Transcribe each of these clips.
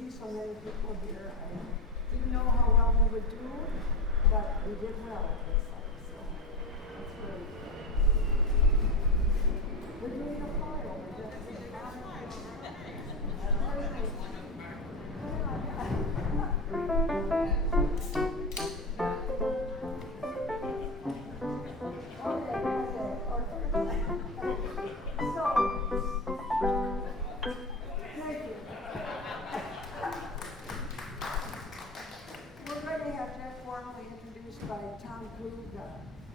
see so many people here. I didn't know how well we would do, but we did well, it looks like, so that's really good. We're doing a file. We're just by Tom Klug,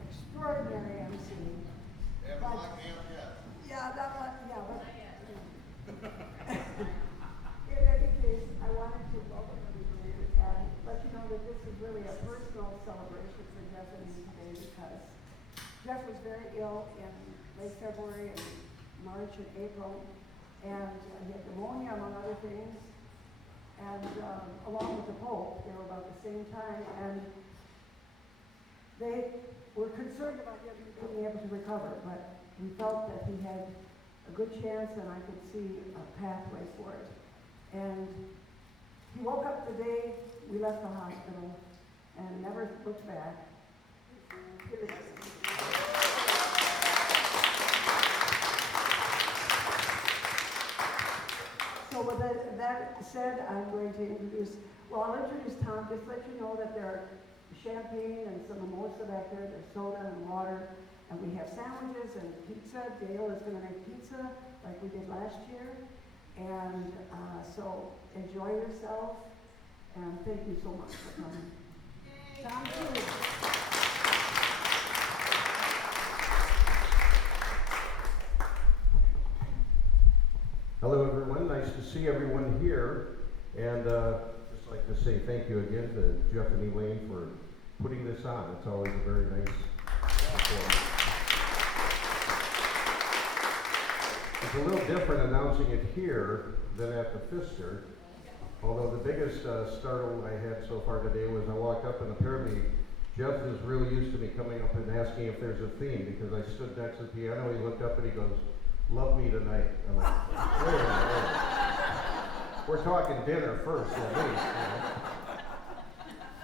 extraordinary MC. But, yeah, that was, yeah, but in any case, I wanted to welcome everybody and let you know that this is really a personal celebration for Jeff and me today because Jeff was very ill in late February and March and April, and he had pneumonia among other things, and along with the Pope, they were about the same time, and they were concerned about him being able to recover, but we felt that he had a good chance and I could see a pathway for it. And he woke up the day we left the hospital and never looked back. So with that said, I'm going to introduce, I'll introduce Tom, just let you know that there are champagne and some mimosa back there, there's soda and water, and we have sandwiches and pizza. Dale is going to make pizza like we did last year, and so enjoy yourself, and thank you so much for coming. Tom, please. Hello everyone, nice to see everyone here, and just like to say thank you again to Jeff and Elaine for putting this on. It's always a very nice performance. It's a little different announcing it here than at the Pfister, although the biggest startle I had so far today was I walked up and apparently Jeff is really used to me coming up and asking if there's a theme because I stood next to the piano. He looked up and he goes, "Love me tonight." I'm like, wait a minute. We're talking dinner first, at least.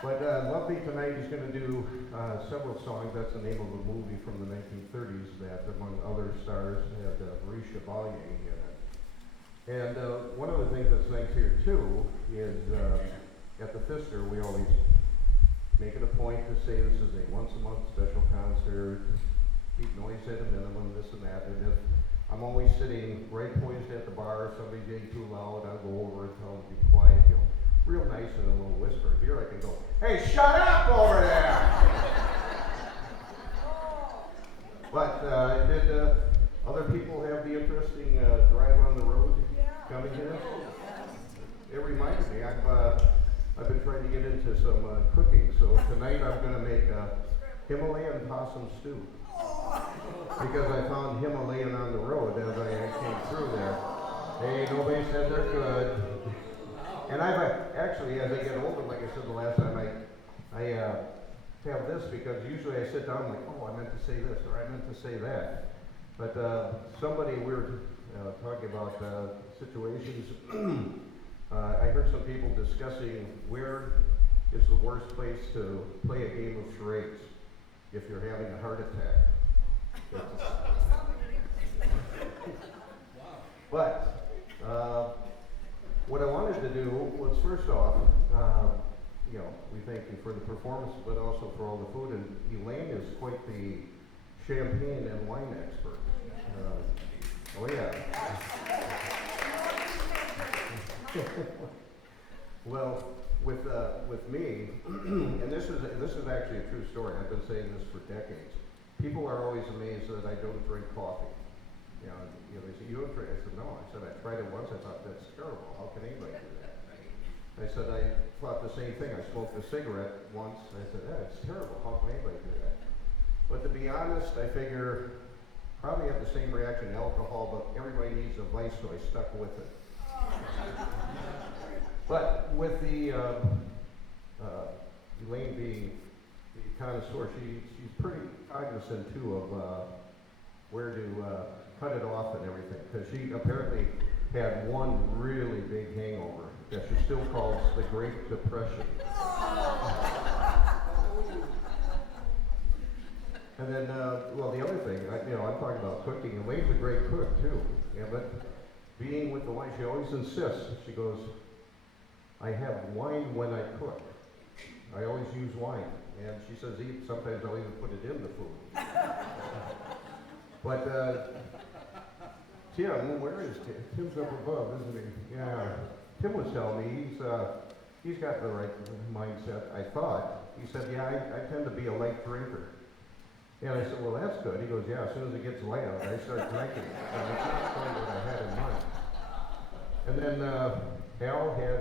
But Love Me Tonight is going to do several songs. That's the name of a movie from the 1930s that, among other stars, had Marisha Chevalier in it. And one of the things that's nice here, too, is at the Pfister, we always make it a point to say this is a once-a-month special concert, keep noise at a minimum, this and that. And if I'm always sitting right poised at the bar, if somebody's getting too loud, I'll go over and tell them to be quiet, real nice in a little whisper. Here I can go, "Hey, shut up over there!" But did other people have the interesting drive on the road coming here? It reminded me, I've been trying to get into some cooking, so tonight I'm going to make Himalayan possum stew. Because I found Himalayan on the road as I came through there. Hey, nobody said they're good. And I've actually, as I get older, like I said the last time, I have this because usually I sit down like, oh, I meant to say this or I meant to say that. But somebody, we were talking about situations. I heard some people discussing where is the worst place to play a game of charades if you're having a heart attack. But what I wanted to do was, first off, we thank you for the performance, but also for all the food. And Elaine is quite the champagne and wine expert. Oh yeah. Well, with me, and this is actually a true story. I've been saying this for decades. People are always amazed that I don't drink coffee. They say, "You don't drink?" I said, "No." I said, "I tried it once. I thought that's terrible. How can anybody do that?" I said, "I thought the same thing. I smoked a cigarette once." I said, "Yeah, it's terrible. How can anybody do that?" But to be honest, I figure probably have the same reaction to alcohol, but everybody needs a vice, so I stuck with it. But with the Elaine being the connoisseur, she's pretty cognizant too of where to cut it off and everything, because she apparently had one really big hangover that she still calls the Great Depression. And then, well, the other thing, I'm talking about cooking, and Lane's a great cook too. Yeah, but being with the wife, she always insists. She goes, I have wine when I cook. I always use wine. And she says, sometimes I'll even put it in the food. But Tim, where is Tim? Tim's up above, isn't he? Yeah. Tim was telling me he's got the right mindset, I thought. He said, yeah, I tend to be a light drinker. And I said, well, that's good. He goes, yeah, as soon as it gets light out, I start drinking. And that's not quite what I had in mind. And then Al had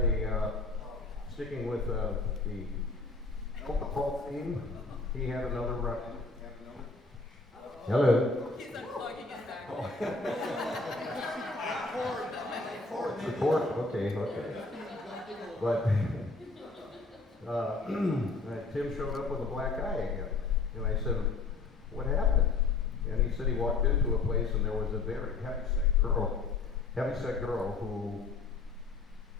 sticking with the alcohol theme, he had another run. Hello. He's unplugging it back. Support, okay. But Tim showed up with a black eye again. And I said, what happened? And he said he walked into a place and there was a very heavyset girl who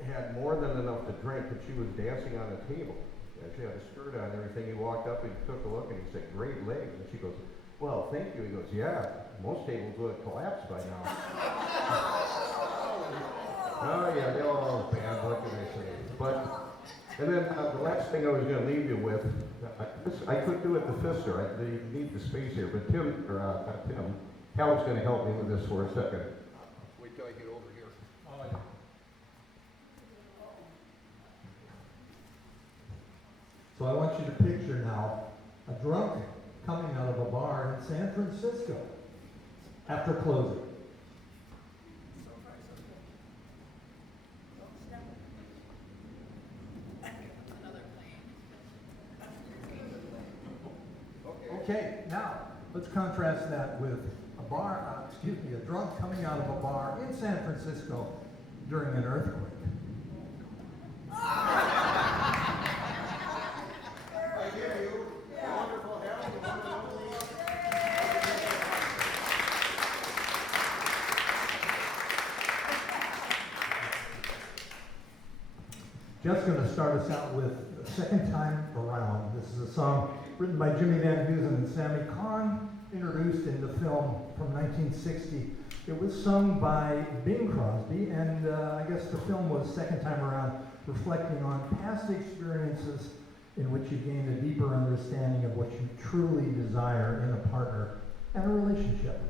had more than enough to drink, but she was dancing on a table. And she had a skirt on and everything. He walked up and took a look and he said, great legs. And she goes, well, thank you. He goes, yeah, most tables would have collapsed by now. Oh yeah, they're all bad, what can I say? But, and then the last thing I was going to leave you with, I could do it the fister. I need the space here, but Hal's going to help me with this for a second. Wait till I get over here. Oh, yeah. So I want you to picture now a drunk coming out of a bar in San Francisco after closing. Okay, now let's contrast that with a drunk coming out of a bar in San Francisco during an earthquake. Jeff's going to start us out with The Second Time Around. This is a song written by Jimmy Van Heusen and Sammy Kahn, introduced in the film from 1960. It was sung by Bing Crosby, and I guess the film was Second Time Around, reflecting on past experiences in which you gain a deeper understanding of what you truly desire in a partner and a relationship.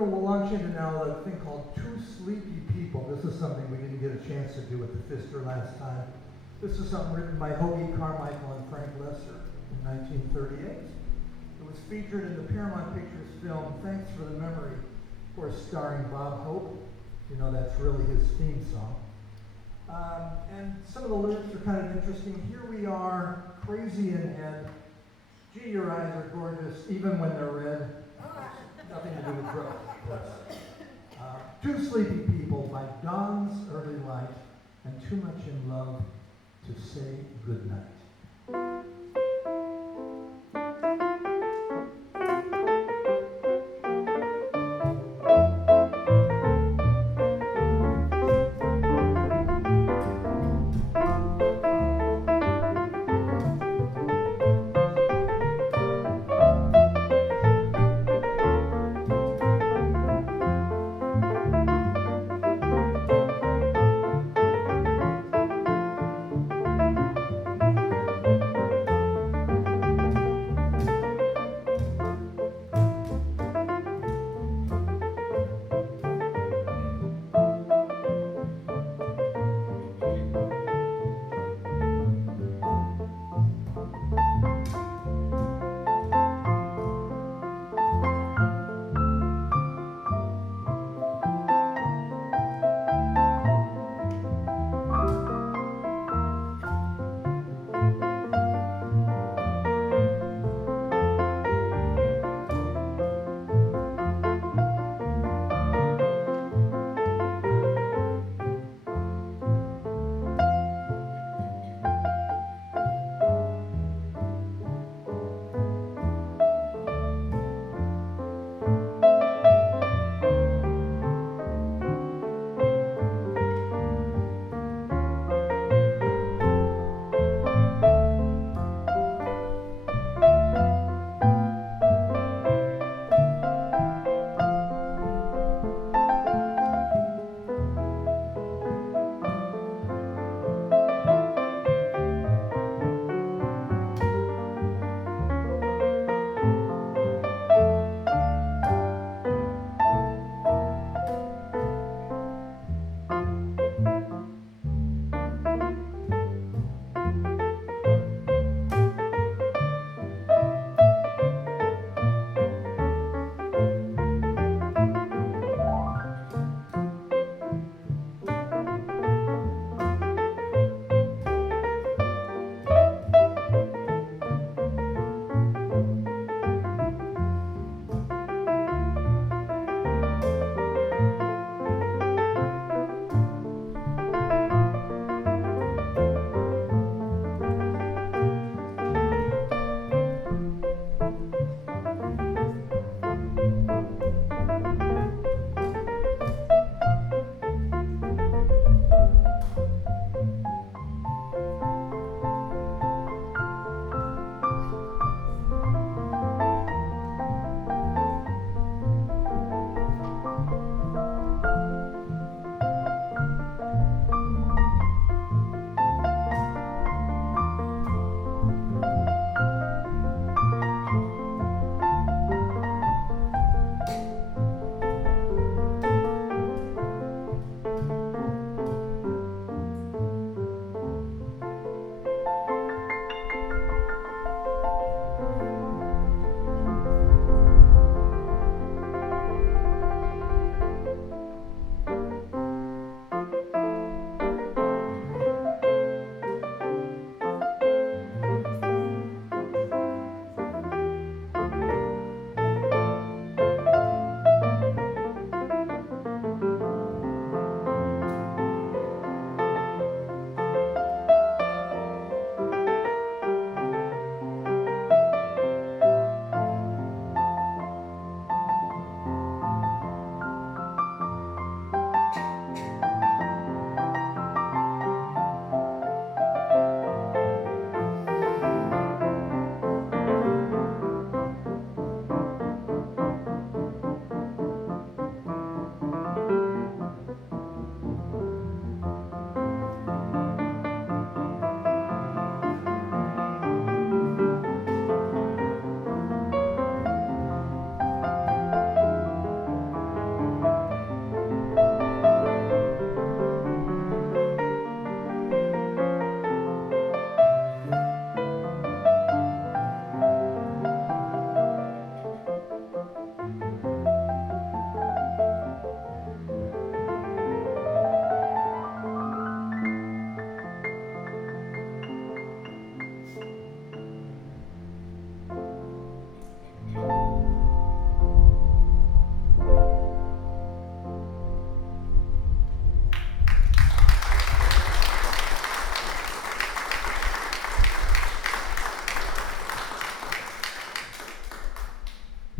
we'll launch into now a thing called Two Sleepy People. This is something we didn't get a chance to do with the Pfister last time. This is something written by Hoagie Carmichael and Frank Lesser in 1938. It was featured in the Paramount Pictures film Thanks for the Memory, of course starring Bob Hope. You know, that's really his theme song. And some of the lyrics are kind of interesting. Here we are, crazy in head. Gee, your eyes are gorgeous, even when they're red. Nothing to do with drugs, of course. Two Sleepy People by Dawn's Early Light, and Too Much in Love to Say Goodnight.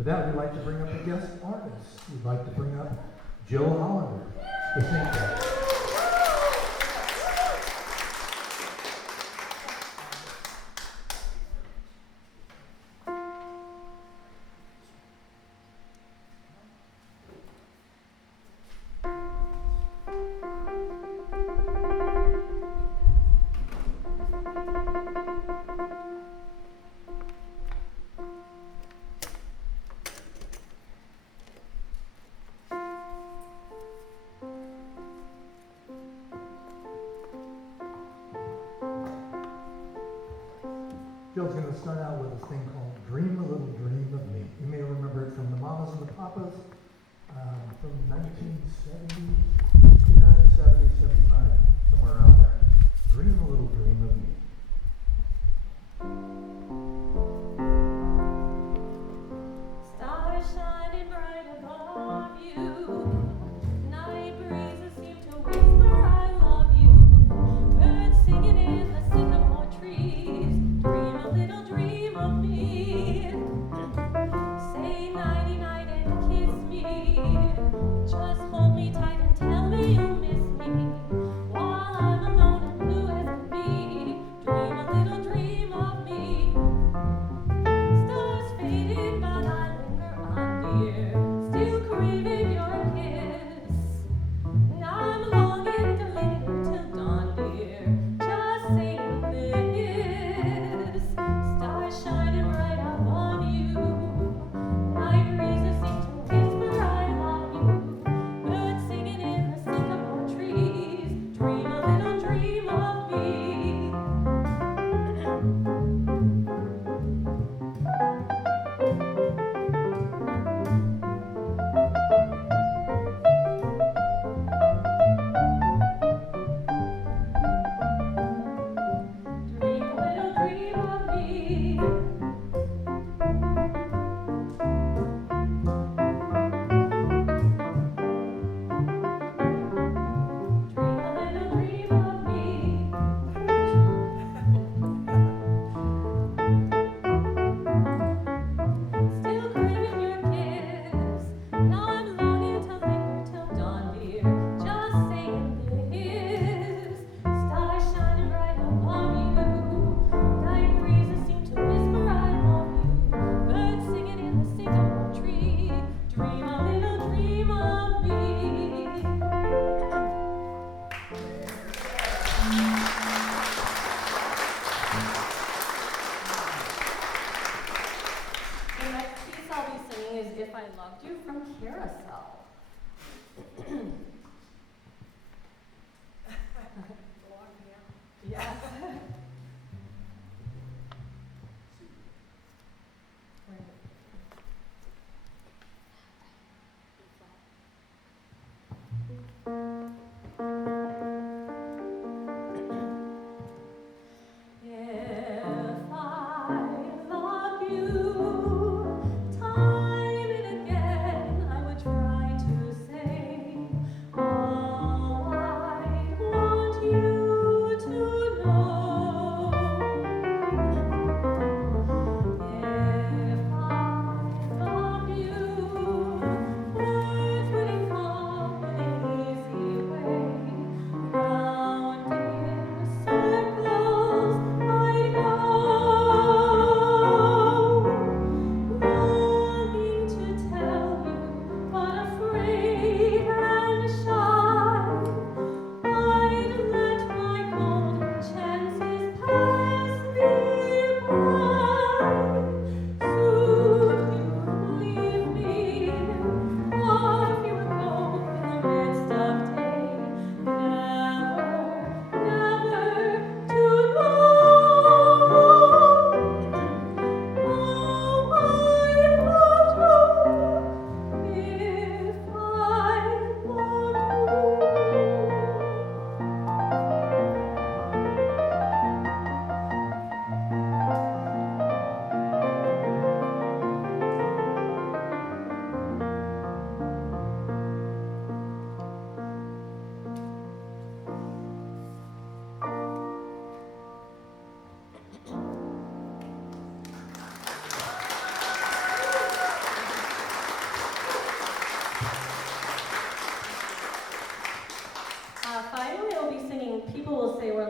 For that, we'd like to bring up a guest artist. We'd like to bring up Jill Hollander, the singer. Jill's going to start out with a thing called Dream a Little Dream of Me. You may remember it from the Mamas and the Papas from 1970, 69, 70, 75, somewhere around there. Dream a Little Dream of Me. Stars shining bright above you. Night breezes seem to whisper I love you. Birds singing in the sycamore trees. Dream a little dream of me. Say nighty night and kiss me. Just hold me tight and tell me you miss me. While I'm alone and blue as can be. Dream a little dream of me. Stars fading, but I linger on, dear. Still craving your kiss. I'm longing to linger till dawn, dear. Just saying this. Stars shining bright above you. Night breezes seem to whisper I love you. Birds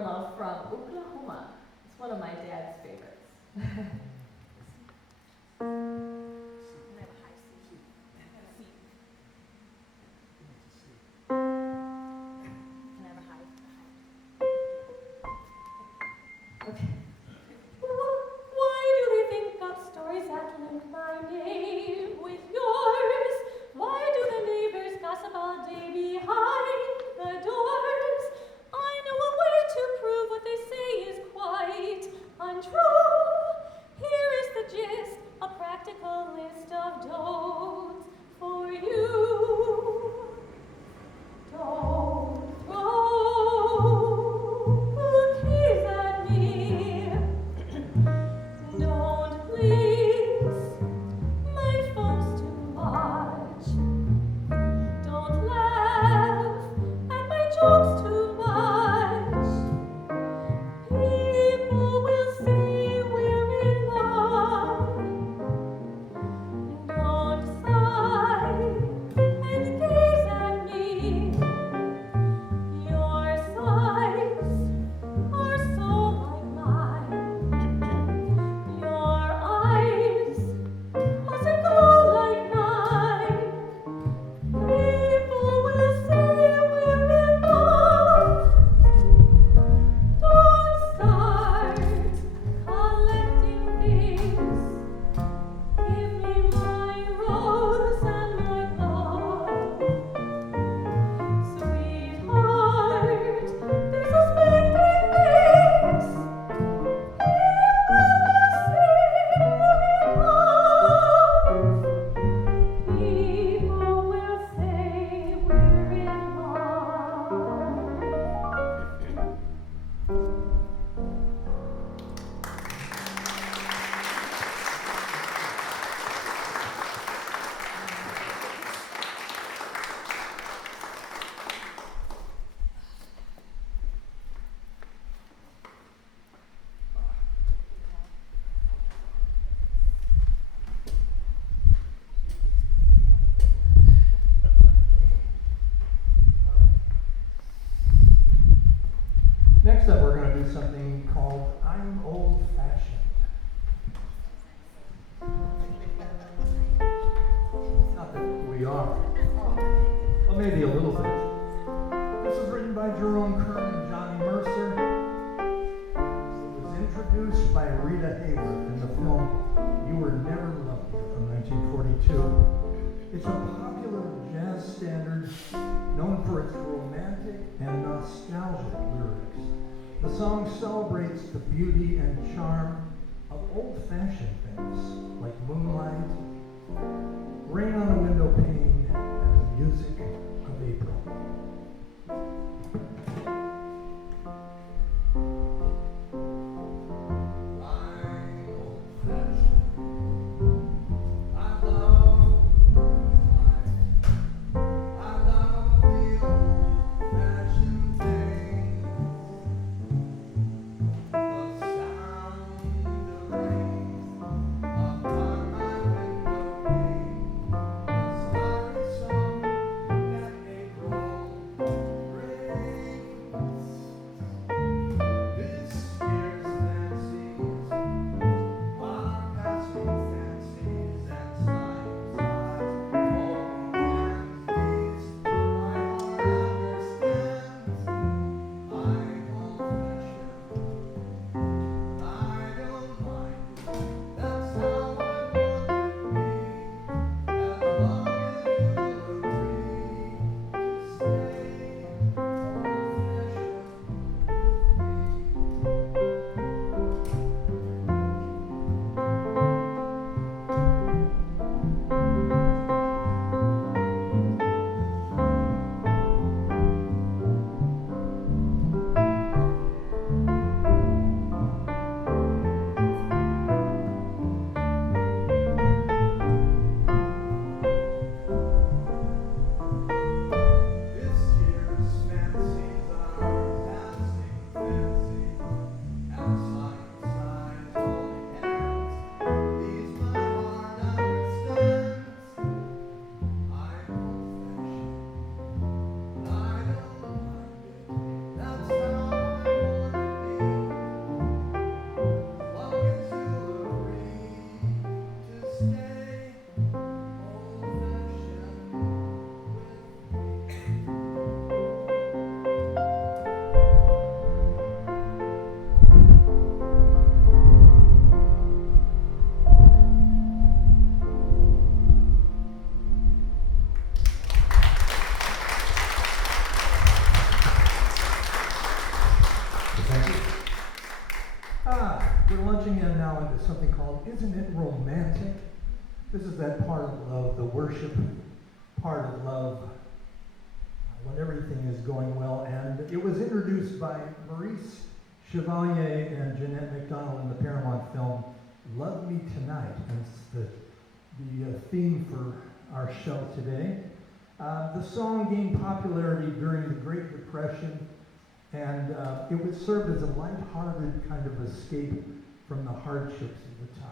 Love from Oklahoma. It's one of my dad's favorites. Why do they think up stories that link my name with yours? Why do the neighbors gossip all day behind the doors? I know a way to prove what they say is quite untrue. Here is the gist, a practical list of don'ts for you. Don't throw bouquets at me. Don't please my folks too much. Don't laugh at my jokes too much. People will say we're in love. Don't sigh and gaze at me. Your sighs are so like mine. Your eyes also glow like mine. People will say we're in love. Don't start collecting things. Give me my rose and my love. Sweetheart, this is making things. People will say we're in love. Next up, we're going to do something called I'm Old Fashioned. Not that we are. Well, maybe a little bit. This was written by Jerome Kern and Johnny Mercer. It was introduced by Rita Hayworth in the film You Were Never Lovely from 1942. It's a popular jazz standard known for its romantic and nostalgic lyrics. The song celebrates the beauty and charm of old-fashioned things like moonlight, rain on a window pane, and the music of April. I'm old-fashioned. I love moonlight. I love the old-fashioned things. The sound of rain upon my window pane, the starry song We're launching in now into something called Isn't It Romantic? This is that part of love, the worship part of love, when everything is going well. And it was introduced by Maurice Chevalier and Jeanette MacDonald in the Paramount film Love Me Tonight. And it's the theme for our show today. The song gained popularity during the Great Depression, and it was served as a lighthearted kind of escape from the hardships of the time.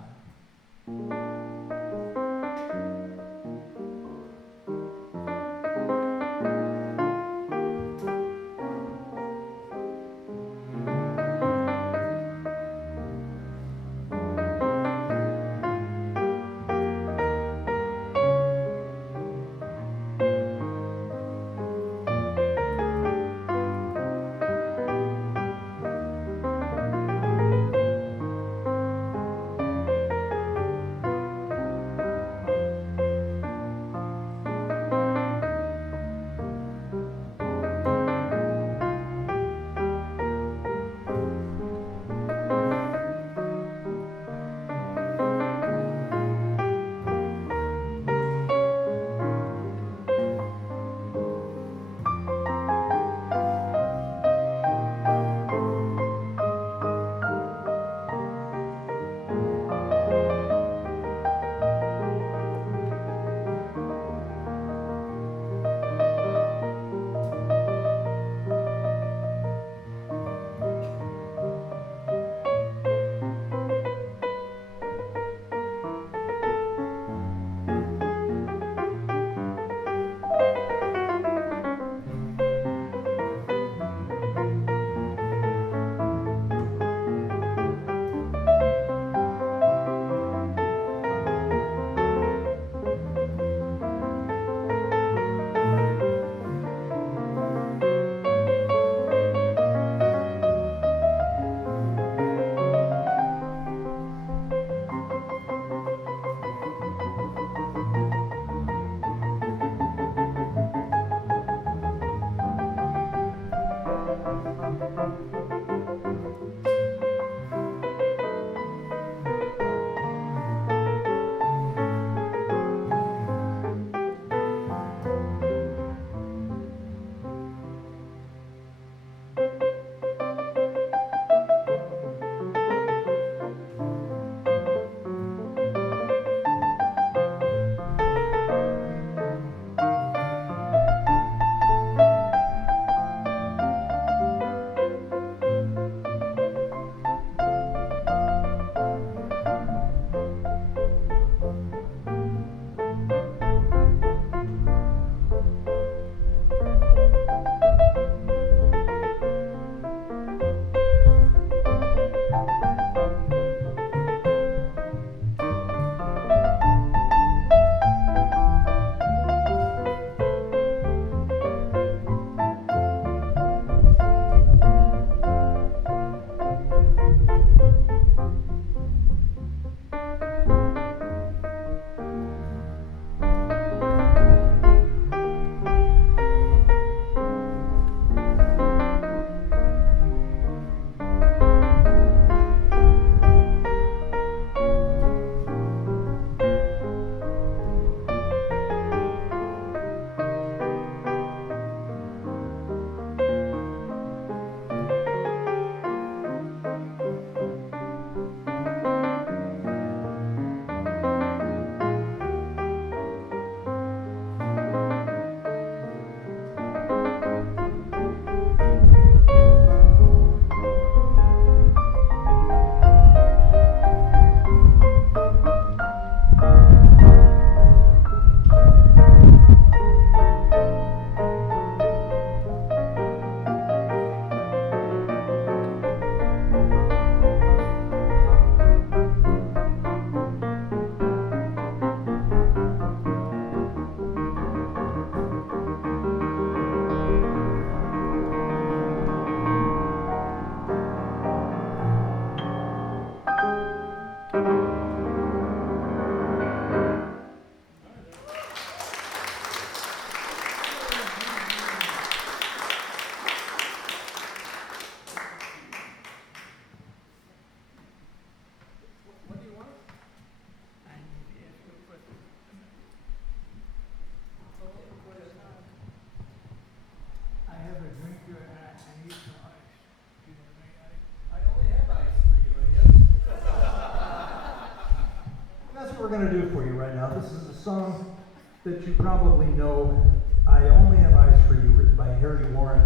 going to do for you right now. This is a song that you probably know, I Only Have Eyes for You, written by Harry Warren.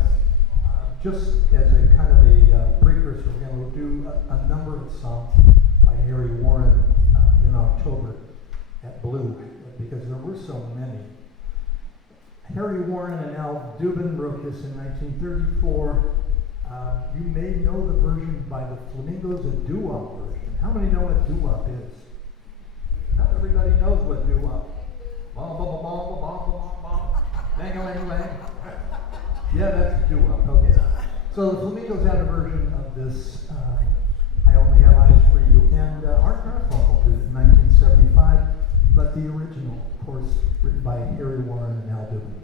Just as a kind of a precursor, we're going to do a number of songs by Harry Warren in October at Blue, because there were so many. Harry Warren and Al Dubin wrote this in 1934. You may know the version by the Flamingos, a doo-wop version. How many know what doo-wop is? Not everybody knows what doo-wop. Bom, bom, bom, bom, bom, bom, bom. Lang-a-lang-lang. Yeah, that's doo-wop. Okay. So the Flamingos had a version of this, I Only Have Eyes for You, and Art Garfunkel did it in 1975, but the original, of course, written by Harry Warren and Al Dubin.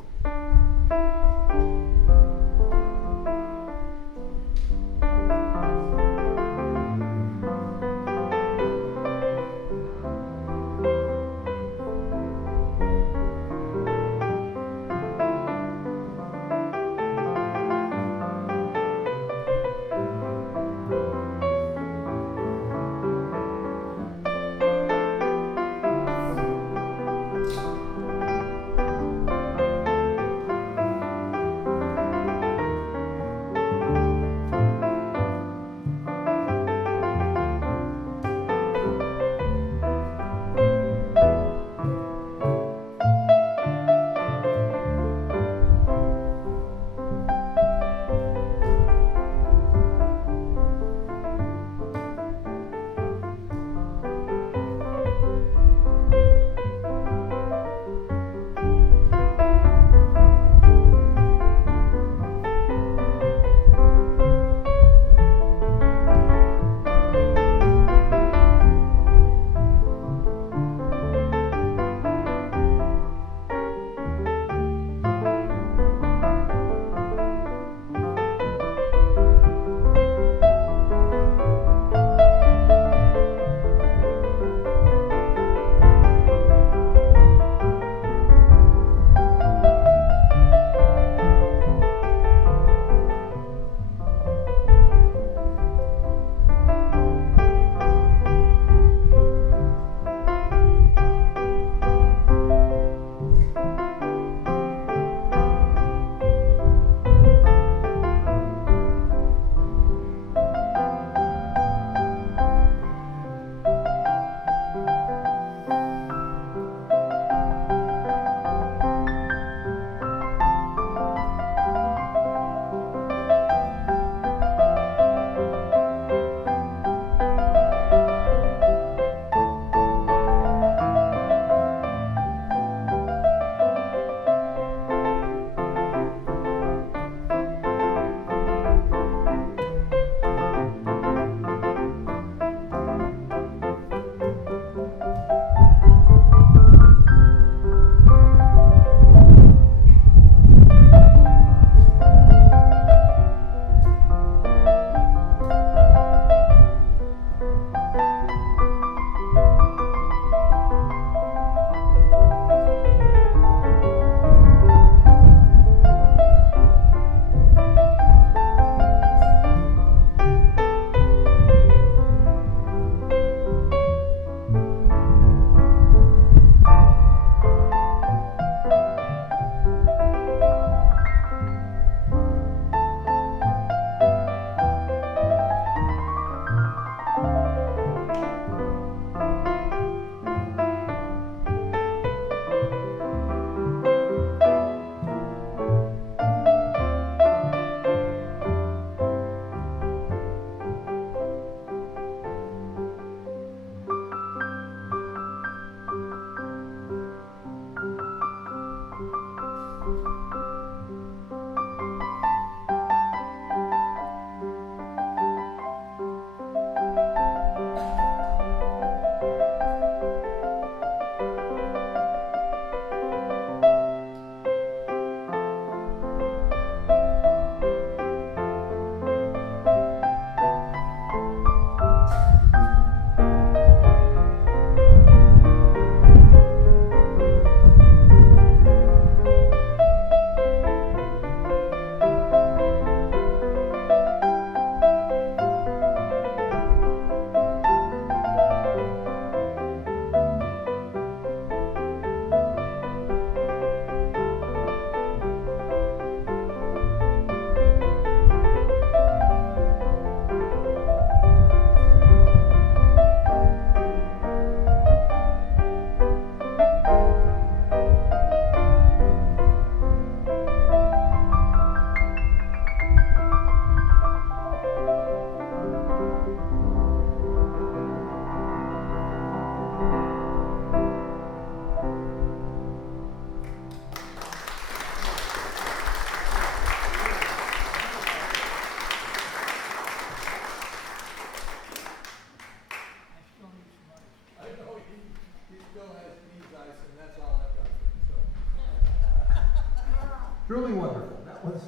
Truly wonderful. That was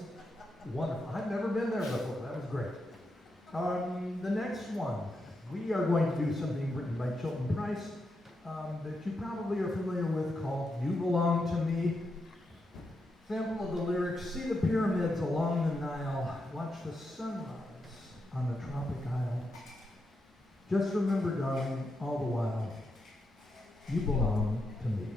wonderful. I've never been there before. That was great. The next one, we are going to do something written by Chilton Price that you probably are familiar with called You Belong to Me. Sample of the lyrics: see the pyramids along the Nile, watch the sunrise on the tropic isle. Just remember, darling, all the while, you belong to me.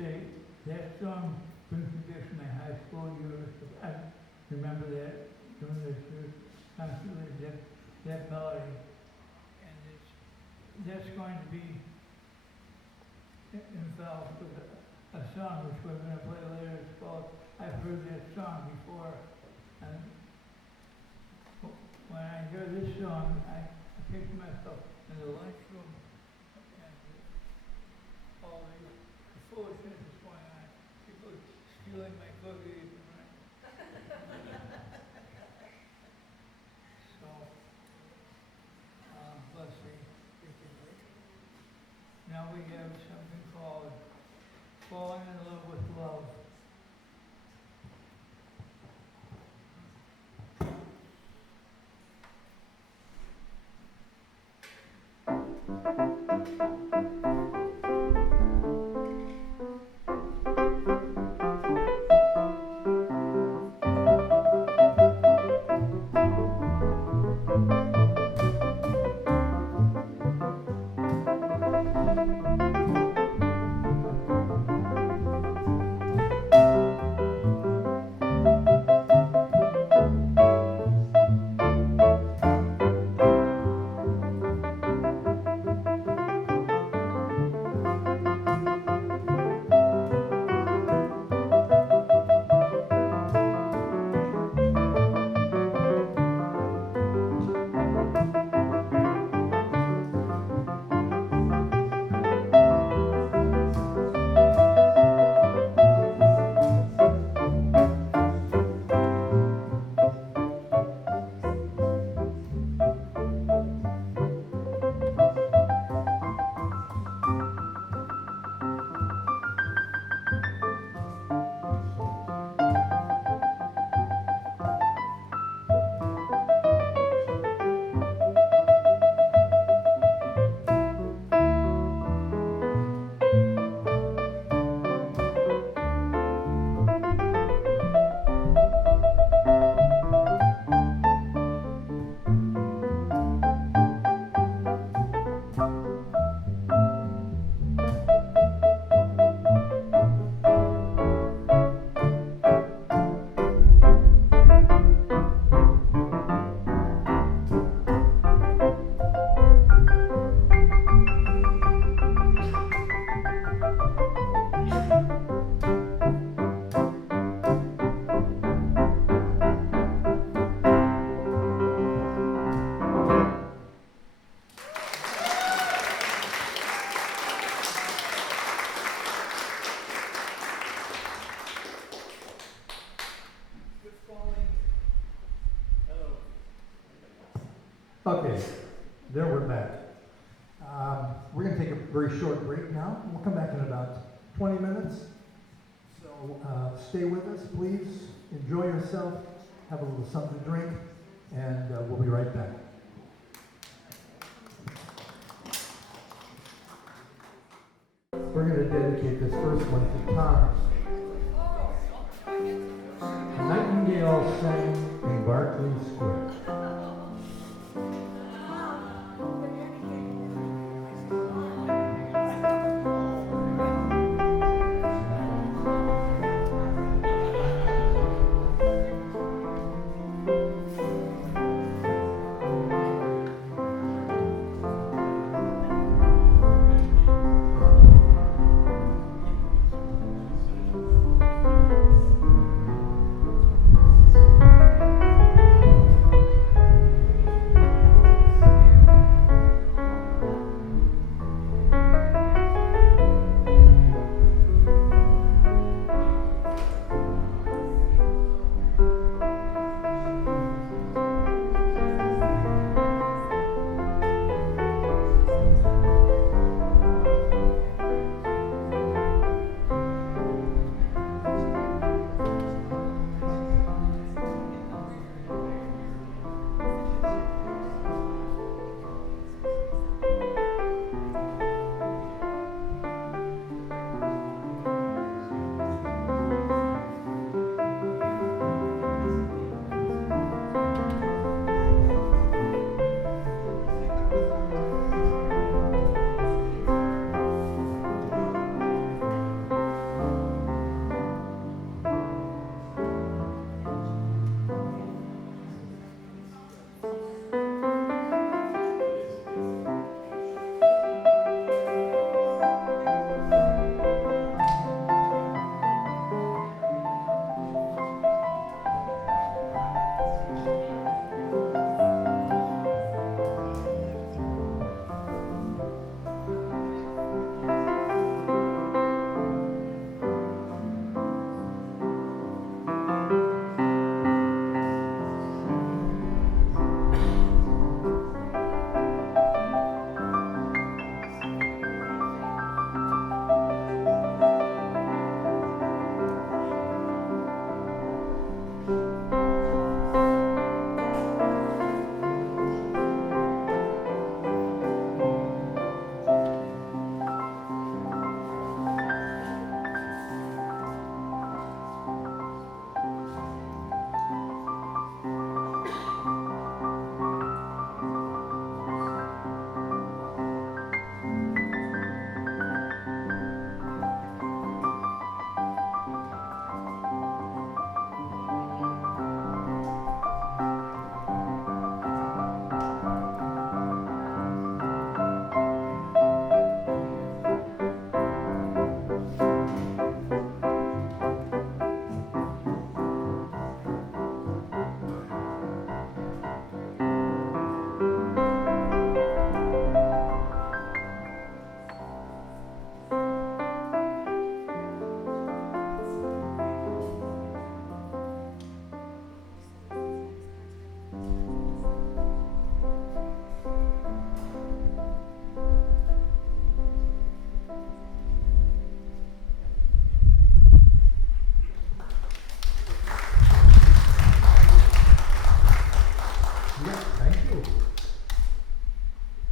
say that song brings me back to my high school years. I remember that during this year, constantly that melody. And that's going to be involved with a song which we're going to play later. It's called I've Heard That Song Before. And when I hear this song, I picture myself in the lunchroom and all the foolishness is going on. People stealing my cookies. So, let's see. Now we have something called Falling in Love with Love. Okay, there we're back. We're going to take a very short break now. We'll come back in about 20 minutes. So stay with us, please. Enjoy yourself. Have a little something to drink, and we'll be right back. We're going to dedicate this first one to Tom. A nightingale sang in Berkeley Square.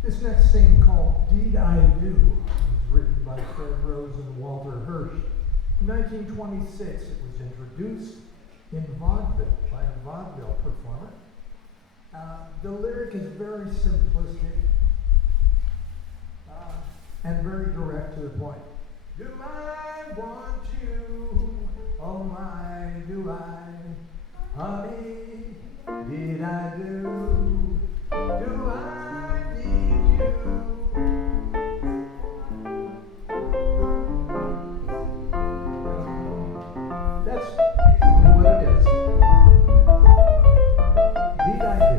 This next thing called Deed I Do was written by Fred Rose and Walter Hirsch. In 1926, it was introduced in vaudeville by a vaudeville performer. The lyric is very simplistic and very direct to the point. Do I want you? Oh my, do I? Honey, did I do? Do I need you? That's basically what it is. Did I do?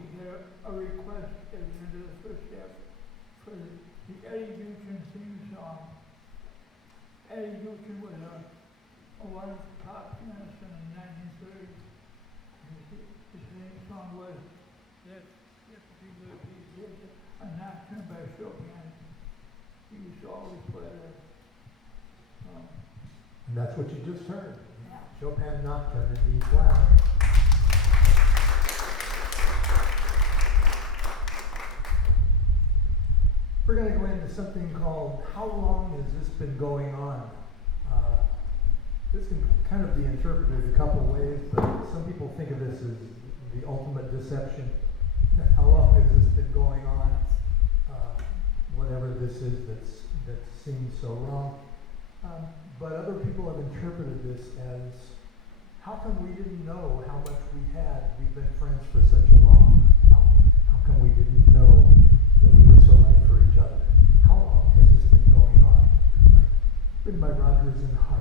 we had a request at the end of the first half for the Eddie Duchin theme song. Eddie Duchin was a wonderful pop pianist in the 1930s. His theme song was that particular piece, a nocturne by Chopin. He used to always play that. And that's what you just heard. Chopin Nocturne in E flat. We're going to go into something called How Long Has This Been Going On? This can kind of be interpreted a couple ways, but some people think of this as the ultimate deception. How long has this been going on? Whatever this is that seems so wrong. But other people have interpreted this as, how come we didn't know how much we had? We've been friends for such a long time. How come we didn't know that we were so right for each other? How long has this been going on? Written by Rogers and Hart.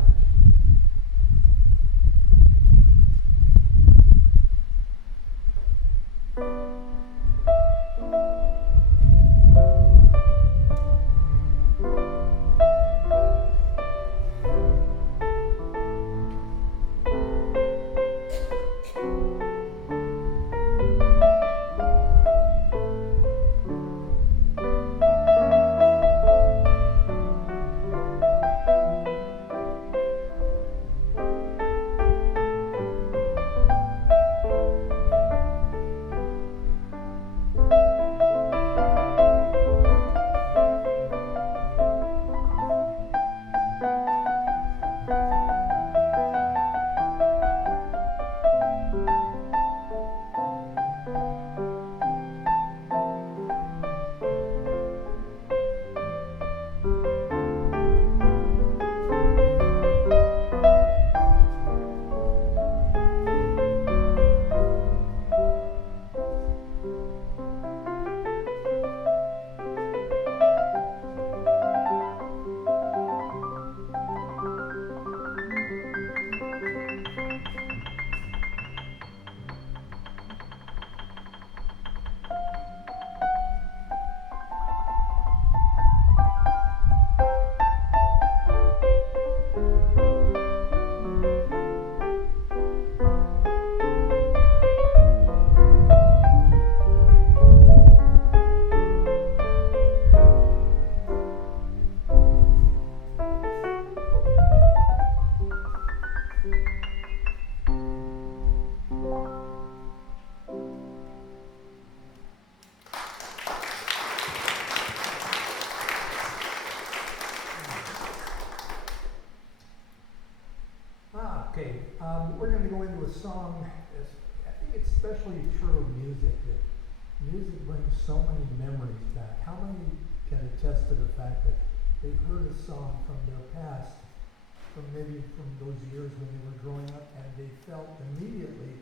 We're going to go into a song, I think it's especially true of music, that music brings so many memories back. How many can attest to the fact that they've heard a song from their past, from those years when they were growing up, and they felt immediately,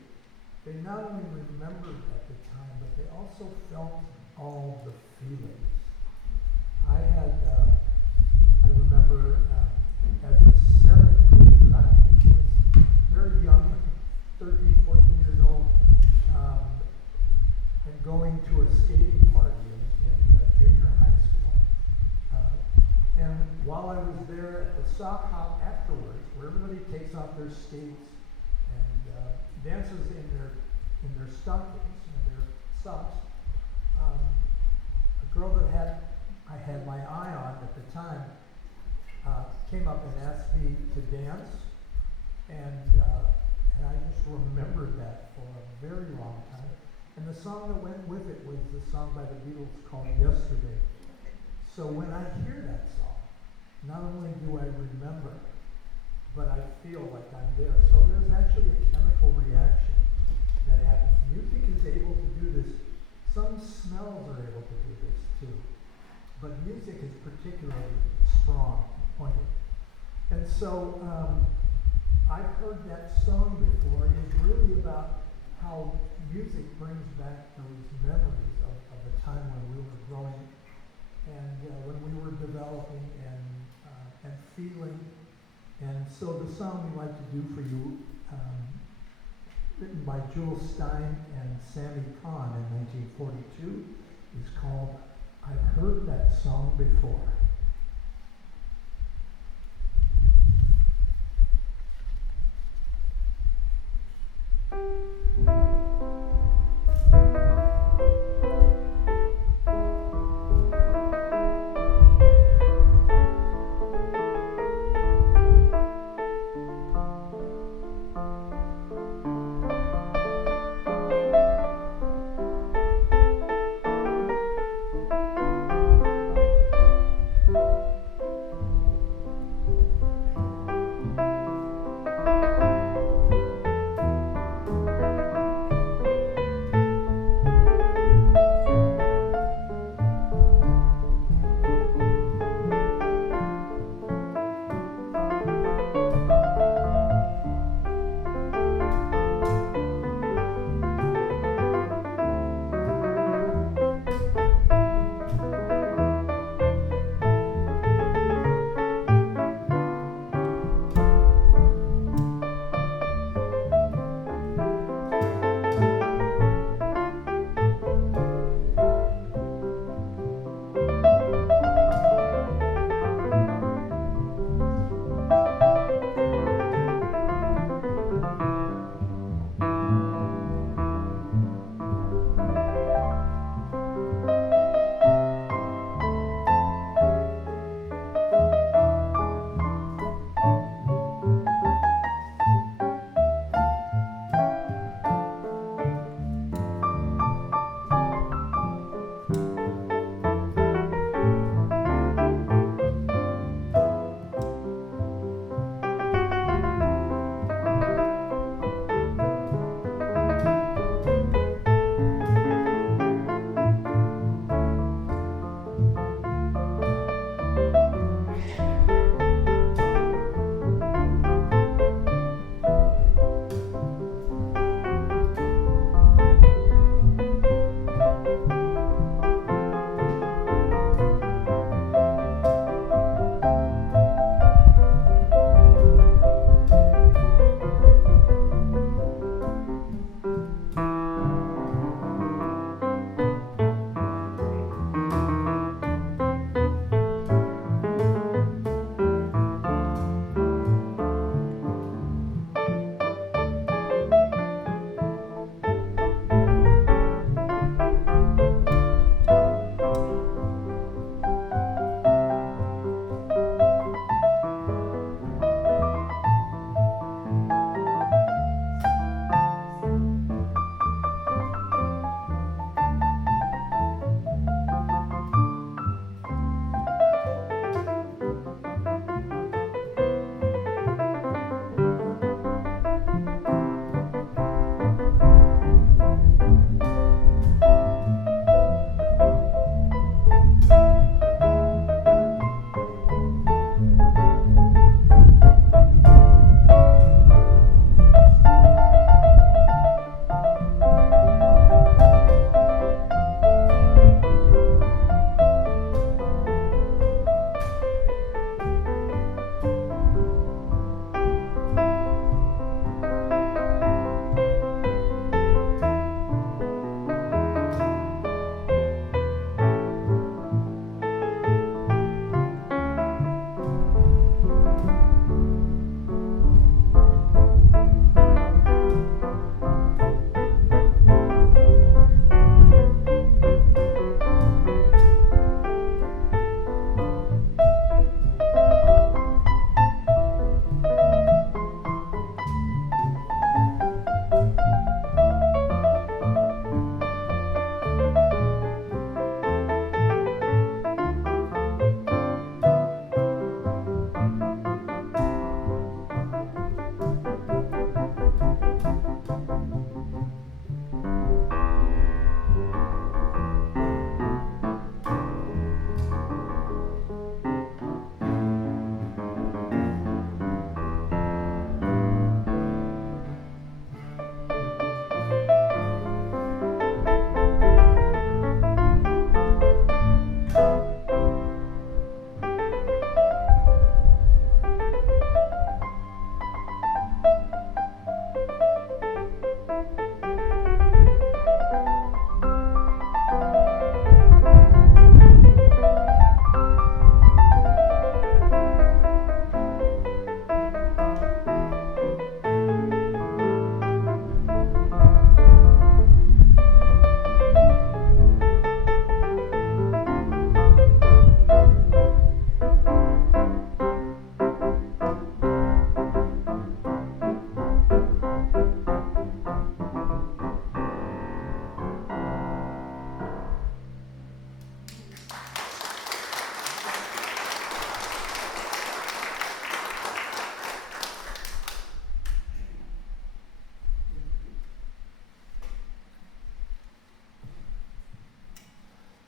they not only remembered at the time, but they also felt all the feelings. I remember as a 7th grader, I was very young, 13, 14 years old, and going to a skating party in junior high school. And while I was there at the sock hop afterwards, where everybody takes off their skates and dances in their stockings and their socks, a girl that I had my eye on at the time came up and asked me to dance, and I just remembered that for a very long time. And the song that went with it was the song by the Beatles called Yesterday. So when I hear that song, not only do I remember, but I feel like I'm there. So there's actually a chemical reaction that happens. Music is able to do this. Some smells are able to do this too. But music is particularly strong, pointed. And so I've heard that song before. It's really about how music brings back those memories of the time when we were growing and when we were developing and feeling. And so the song we like to do for you written by Jules Stein and Sammy Kahn in 1942, is called I've Heard That Song Before.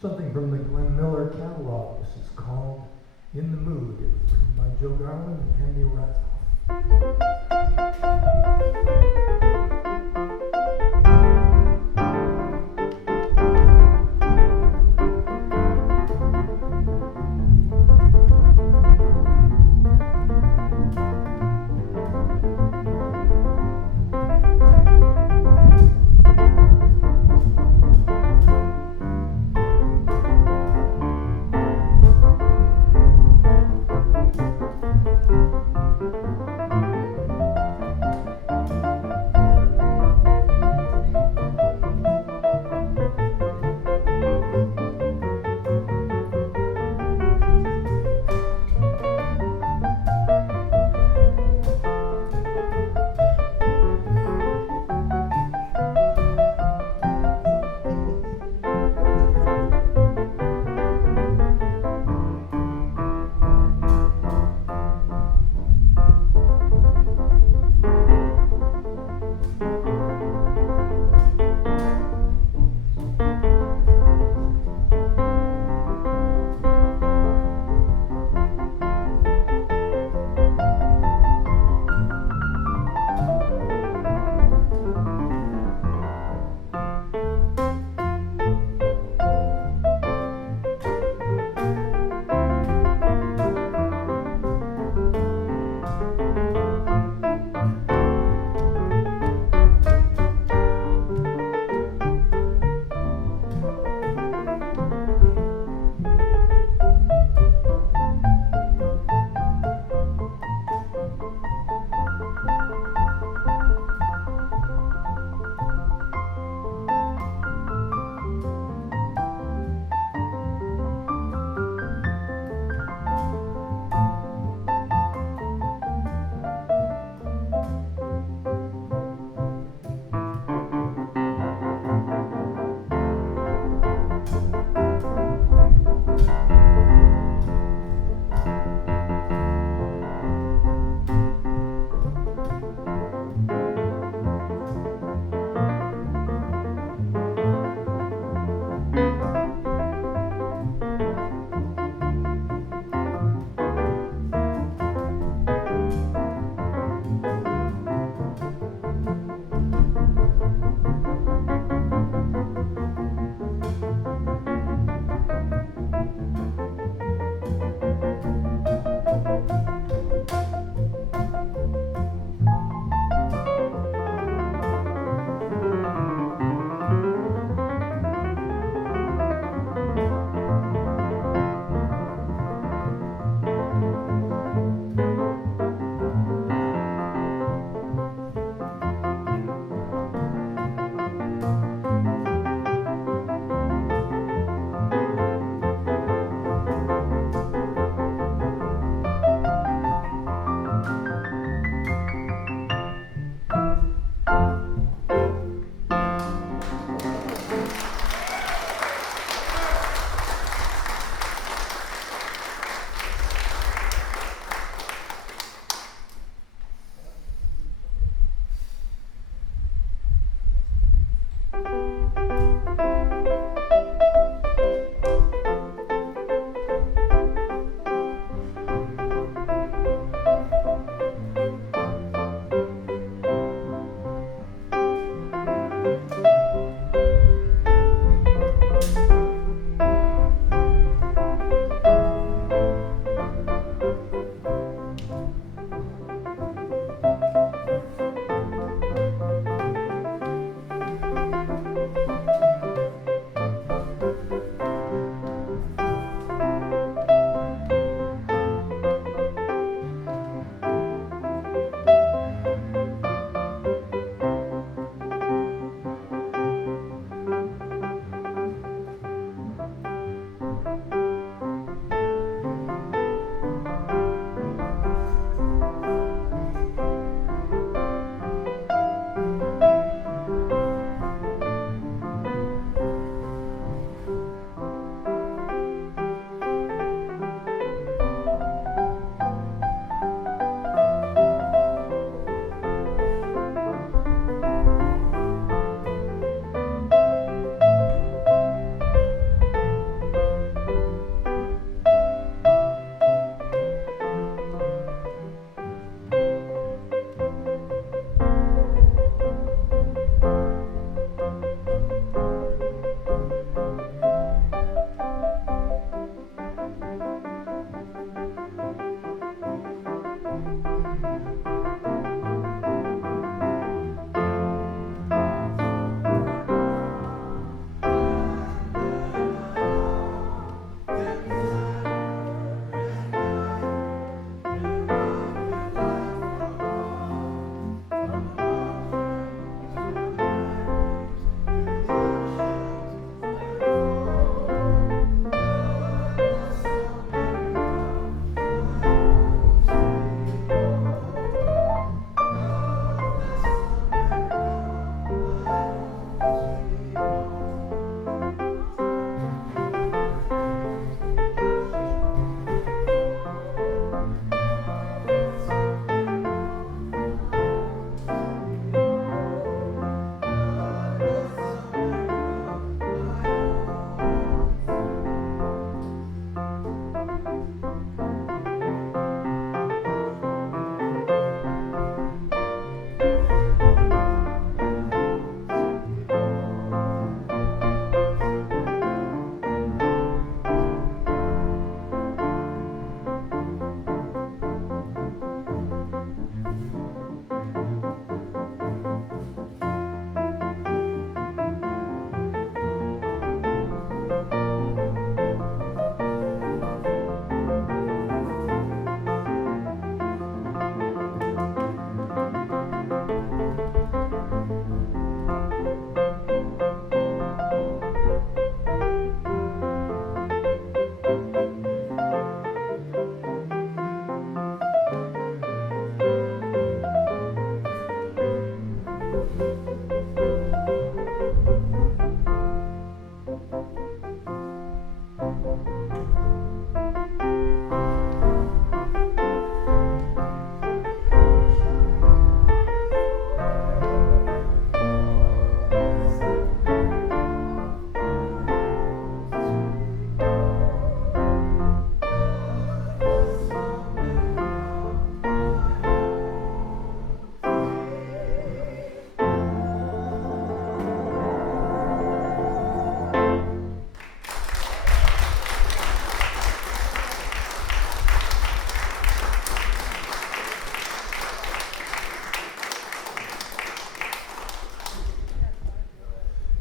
something from the Glenn Miller catalog. This is called In the Mood. It was written by Joe Garland and Andy Ratzoff.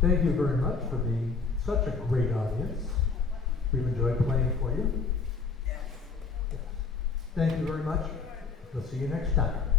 Thank you very much for being such a great audience. We've enjoyed playing for you. Yes. Thank you very much. We'll see you next time.